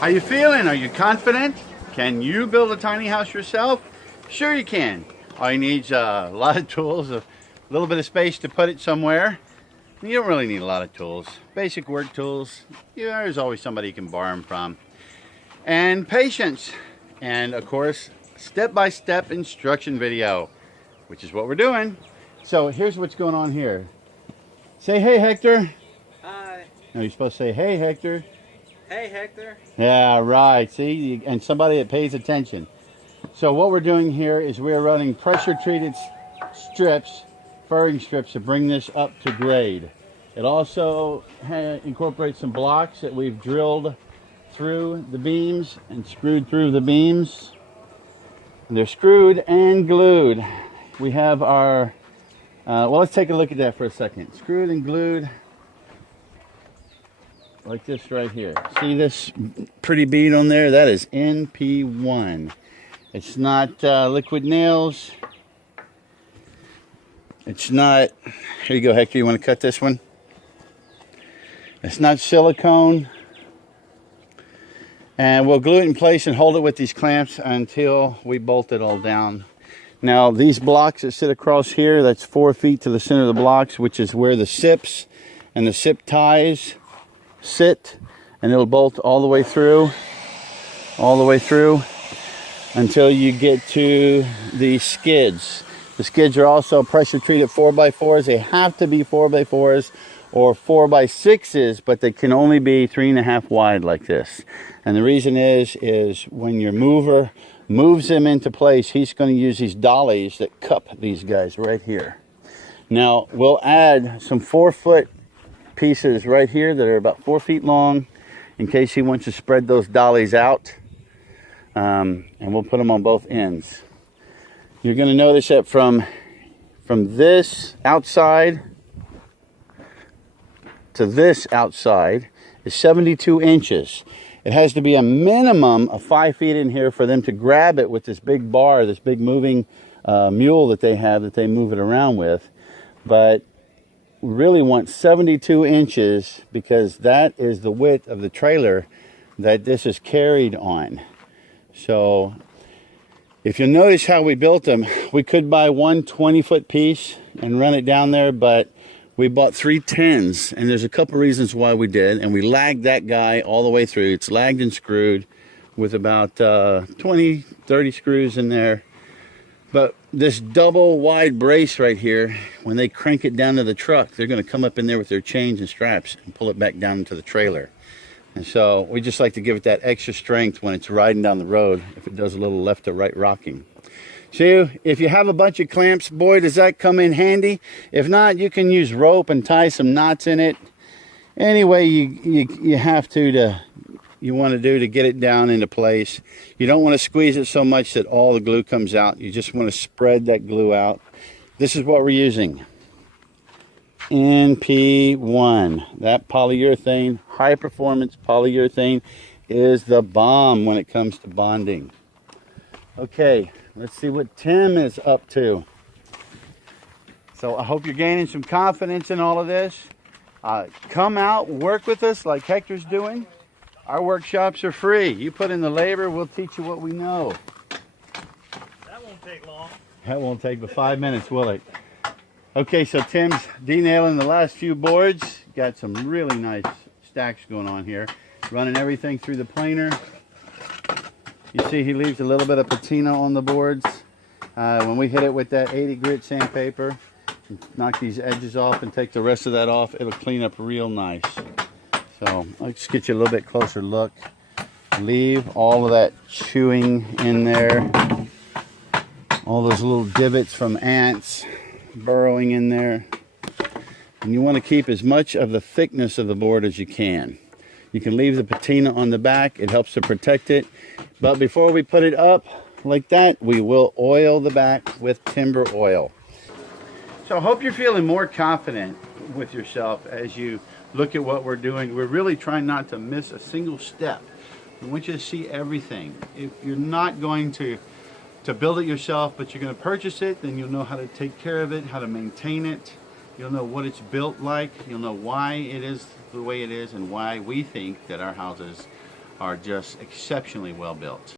How you feeling? Are you confident? Can you build a tiny house yourself? Sure you can. All you need is a lot of tools, a little bit of space to put it somewhere. You don't really need a lot of tools. Basic work tools. Yeah, there's always somebody you can borrow them from. And patience. And of course, step-by-step instruction video, which is what we're doing. So here's what's going on here. Say hey, Hector. Hi. No, you're supposed to say hey, Hector. Hey, Hector. Yeah, right. See, and somebody that pays attention. So what we're doing here is we're running pressure-treated strips, furring strips, to bring this up to grade. It also incorporates some blocks that we've drilled through the beams and screwed through the beams. And they're screwed and glued. We have our, well, let's take a look at that for a second. Screwed and glued. Like this right here. See this pretty bead on there? That is NP1. It's not liquid nails. It's not, here you go, Hector, you want to cut this one? It's not silicone. And we'll glue it in place and hold it with these clamps until we bolt it all down. Now these blocks that sit across here, that's 4 feet to the center of the blocks, which is where the sips and the sip ties sit, and it'll bolt all the way through until you get to the skids. The skids are also pressure treated 4x4s. They have to be 4x4s or 4x6s, but they can only be 3.5 wide like this. And the reason is when your mover moves them into place, he's going to use these dollies that cup these guys right here. Now we'll add some 4-foot pieces right here that are about 4 feet long in case he wants to spread those dollies out, and we'll put them on both ends. You're going to notice that from this outside to this outside is 72 inches. It has to be a minimum of 5 feet in here for them to grab it with this big bar, this big moving mule that they have that they move it around with. But we really want 72 inches because that is the width of the trailer that this is carried on. So if you notice how we built them, we could buy one 20-foot piece and run it down there, but we bought 3 10s, and there's a couple reasons why we did, and we lagged that guy all the way through. It's lagged and screwed with about 20, 30 screws in there. But this double wide brace right here, when they crank it down to the truck, they're going to come up in there with their chains and straps and pull it back down into the trailer. And so we just like to give it that extra strength when it's riding down the road, if it does a little left to right rocking. So if you have a bunch of clamps, boy, does that come in handy. If not, you can use rope and tie some knots in it. Any way you have to you want to do to get it down into place. You don't want to squeeze it so much that all the glue comes out. You just want to spread that glue out. This is what we're using. NP1. That polyurethane, high performance polyurethane, is the bomb when it comes to bonding. Okay, let's see what Tim is up to. So I hope you're gaining some confidence in all of this. Come out, work with us like Hector's doing. Our workshops are free. You put in the labor, we'll teach you what we know. That won't take long. That won't take but 5 minutes, will it? Okay, so Tim's denailing the last few boards. Got some really nice stacks going on here. Running everything through the planer. You see he leaves a little bit of patina on the boards. When we hit it with that 80 grit sandpaper, knock these edges off and take the rest of that off, it'll clean up real nice. So let's get you a little bit closer look. Leave all of that chewing in there. All those little divots from ants burrowing in there. And you want to keep as much of the thickness of the board as you can. You can leave the patina on the back. It helps to protect it. But before we put it up like that, we will oil the back with timber oil. So I hope you're feeling more confident with yourself as you look at what we're doing. We're really trying not to miss a single step. We want you to see everything. If you're not going to build it yourself, but you're going to purchase it, then you'll know how to take care of it, how to maintain it. You'll know what it's built like. You'll know why it is the way it is and why we think that our houses are just exceptionally well built.